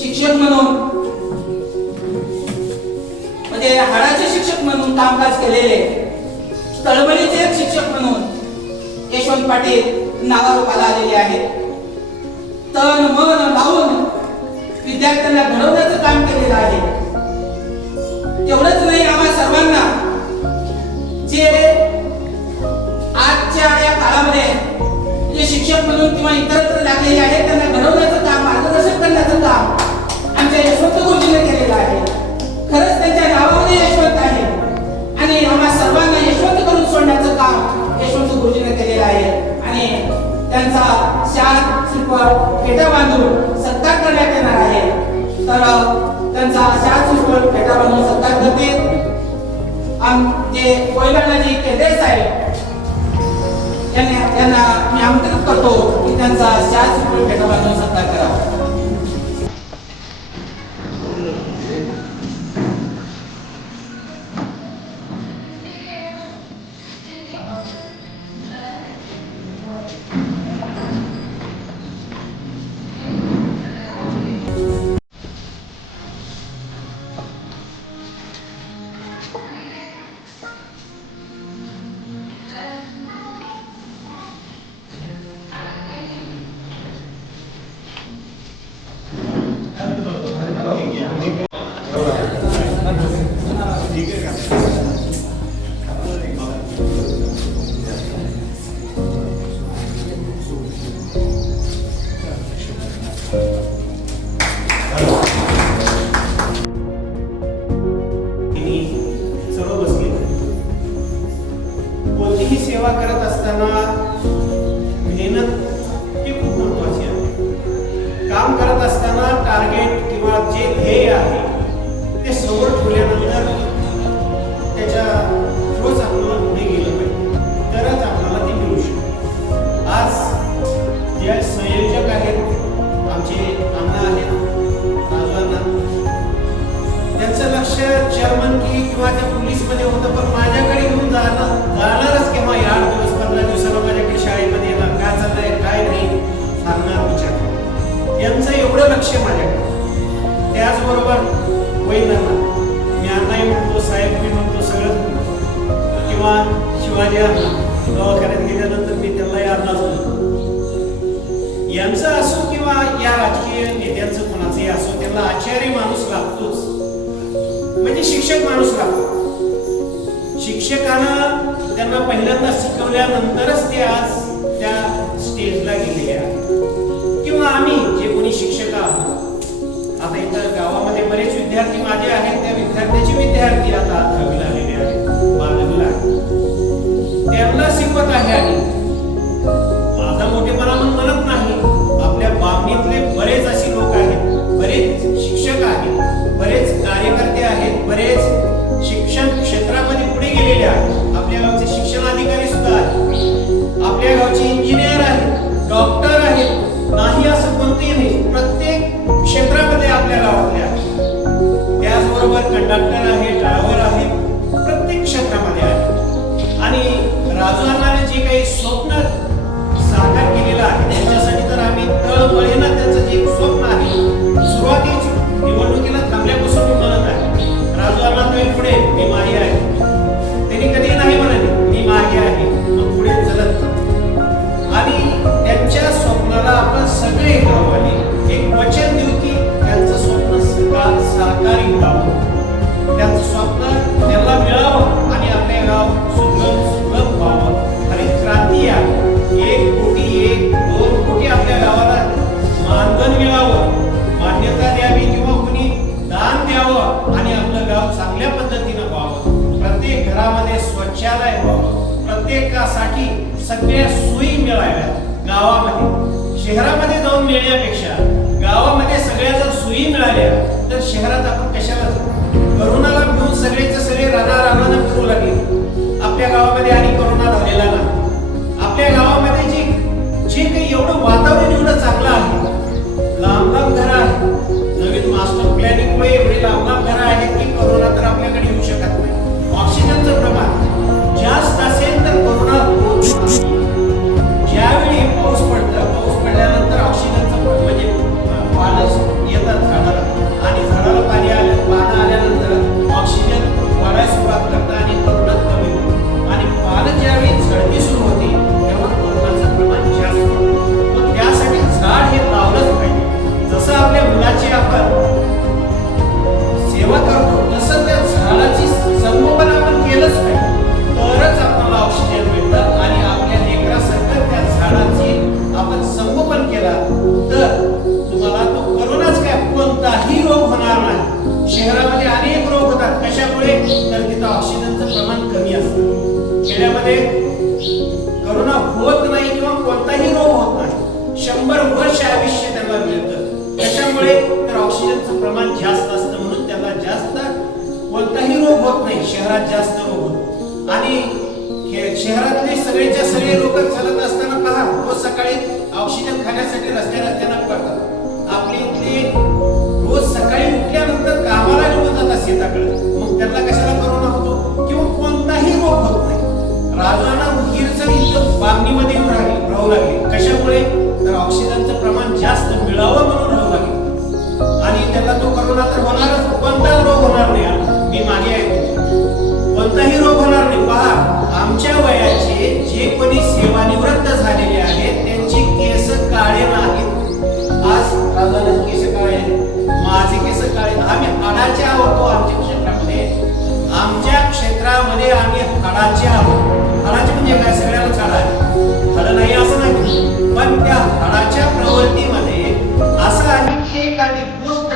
शिक्षक म्हणून म्हणजे हाडाचे शिक्षक म्हणून कामकाज केलेले तळमळीचे एक शिक्षक म्हणून यशवंत पाटील नावारूपाला आलेले आहेत. तन मन लावून विद्यार्थ्यांना घडवण्याचं काम केलेलं आहे. तेवढंच नाही, आम्हा सर्वांना जे आजच्या या काळामध्ये जे शिक्षक म्हणून किंवा इतरत्र लागलेले आहेत त्यांना घडवण्याचं काम, मार्गदर्शन करण्याचं काम आमच्या यशवंत गुरुजीने केलेलं आहे. खरंच त्यांच्या नावामध्ये यशवंत आहे आणि आम्हा सर्वांना यशवंत करून सोडण्याचं काम यशवंत गुरुजीने केलेलं आहे. आणि त्यांचा शाल श्रीफळ फेटा बांधून सत्कार करण्यात येणार आहे. तर त्यांचा शाल श्रीफळ फेटा बांधून सत्कार करतील जे कोयलाजी केंद्रे साहेब यांना मी आमंत्रित करतो की त्यांचा शाल श्रीफळ फेटा बांधून सत्कार करावा. सेवा करत असताना मेहनत ही खूप महत्वाची आहे. काम करत असताना टार्गेट किंवा जे ध्येय आहे ते समोर ठेवल्यानंतर त्याच्या रोज आपल्याला पुढे गेलं पाहिजे, तरच आपल्याला ते मिळू शकते. आज जे संयोजक आहेत आमचे अण्णा आहेत, राजू अण्णा, त्यांचं लक्ष चेअरमन की किंवा त्या पोलीसमध्ये होतं, पण माझ्याकडे घेऊन जाणारच केव्हा 8 दिवस 15 दिवसाला माझ्याकडे शाळेमध्ये येणार, काय चाललंय काय नाही सांगणार विचार. यांचं एवढं लक्ष माझ्याकडे. त्याचबरोबर होईल ना, मी अण्णाही म्हणतो, साहेब मी म्हणतो, सगळं किंवा शिवाजी अण्णा दवाखान्यात गेल्यानंतर मी त्यांनाही अण्णाच म्हणतो. यांचं असो किंवा या राजकीय नेत्यांचं कोणाचंही असो, त्यांना आचार्य माणूस लागतोच, म्हणजे शिक्षक माणूस लागतो. शिक्षकांना त्यांना पहिल्यांदा शिकवल्यानंतरच ते आज त्या स्टेजला गेलेले आहेत. किंवा आम्ही जे कोणी शिक्षक आहोत, आता इतर गावामध्ये बरेच विद्यार्थी माझे आहेत, त्या विद्यार्थ्याचे विद्यार्थी आता 10वीला आलेले आहेत, 12वीला, त्यांना शिकवत आहे. आणि माझा मोठेपणा म्हणत नाही, आपल्या बाबणीतले बरेच असे लोक आहेत, बरेच शिक्षक आहेत, बरेच कार्यकर्ते आहेत, बरेच शिक्षण क्षेत्रामध्ये पुढे गेलेले आहेत. आपल्या गावचे शिक्षण अधिकारी सुद्धा आहेत, आपल्या गावचे इंजिनियर आहेत, डॉक्टर आहेत, नाही असं कोणतेही नाही, प्रत्येक क्षेत्रामध्ये आपल्या गावातले आहेत. त्याचबरोबर कंडक्टर आहे, ड्रायव्हर आहे, प्रत्येक क्षेत्रामध्ये आहे. आणि राजू अण्णाने जे काही स्वप्न साकार केलेलं आहे त्याच्यासाठी तर आम्ही तळमळीनं त्यांचं जे स्वप्न आहे, सुरुवातीची निवडणुकीला थांबल्यापासून मी म्हणत आहे, राजू अण्णा तुम्ही पुढे, मी मागे आहे. त्यांनी कधी नाही म्हणाले मी मागे आहे, मग पुढे चलत. आणि त्यांच्या स्वप्नाला आपण सगळे गाववाले एक वचन देऊ की त्यांचं स्वप्न साकारी व्हावं, त्यांचं स्वप्न त्यांना मिळावं आणि आपले गाव सुलभ व्हावं. हरित क्रांती आहे, 1 कोटी 1 2 कोटी आपल्या गावाला मानधन मिळावं, मान्यता द्यावी किंवा कोणी दान द्यावं आणि आपलं गाव चांगल्या पद्धतीनं व्हावं. प्रत्येक घरामध्ये शौचालय व्हावं, प्रत्येकासाठी सगळ्या सोयी मिळाव्यात. गावामध्ये शहरामध्ये जाऊन मिळण्यापेक्षा गावामध्ये सगळ्या जर सोयी मिळाल्या तर शहरात आपण कशाला करोनाला घेऊन सगळेचे सगळे रानानं फिरू लागले. आपल्या गावामध्ये आणि करोना झालेला नाही. आपल्या गावामध्ये जे काही एवढं वातावरण एवढं चांगलं आहे, लांब लांब घरं आहेत, नवीन मास्टर प्लॅनिंगमुळे एवढे लांब लांब घरं आहेत की करोना तर आपल्याकडे येऊ शकत नाही. ऑक्सिजनचं प्रमाण जास्त असेल तर करोना होत नाही. ज्यावेळी पाऊस पडतं, पाऊस पडल्यानंतर ऑक्सिजनचं म्हणजे पाण्याचं क्षेत्रामध्ये करोना होत नाही किंवा कोणताही रोग होत नाही. 100 वर्ष आयुष्य त्यांना मिळतं. त्याच्यामुळे तर ऑक्सिजनचं प्रमाण जास्त असतं म्हणून त्यांना जास्त कोणताही रोग होत नाही. शहरात जास्त रोग होतो. आणि शहरातले सगळेच्या सगळे लोक चालत असताना पहा, रोज सकाळी ऑक्सिजन खाण्यासाठी रस्त्यानं पडतात. आपले इथले रोज सकाळी उठल्यानंतर कामाला निघून जातात शेताकडे. मग त्यांना कशाला करोना होतो किंवा कोणताही रोग होत नाही. राजांना उगीरचं इथं बांगणीमध्ये राहू लागले. कशामुळे? तर ऑक्सिजनचं प्रमाण जास्त मिळावं म्हणून राहू लागले. आणि त्यांना तो करोना तर होणारच, कोणताच रोग होणार नाही. मी मागे आहे, कोणताही रोग होणार नाही. पहा, आमच्या वयाचे जे कोणी सेवानिवृत्त झालेले आहेत त्यांची केस काळे नाहीत. आज राजाला केस काळे आहेत, माझे केस काळे. आम्ही हाडाचे आहोत. आमच्या क्षेत्रामध्ये आम्ही हाडाचे आहोत. हाडाचे म्हणजे काय? सगळ्याला हाड आहे. हाड नाही असं नाही, पण त्या हाडाच्या प्रवृत्तीमध्ये असं आहे की एखादी गोष्ट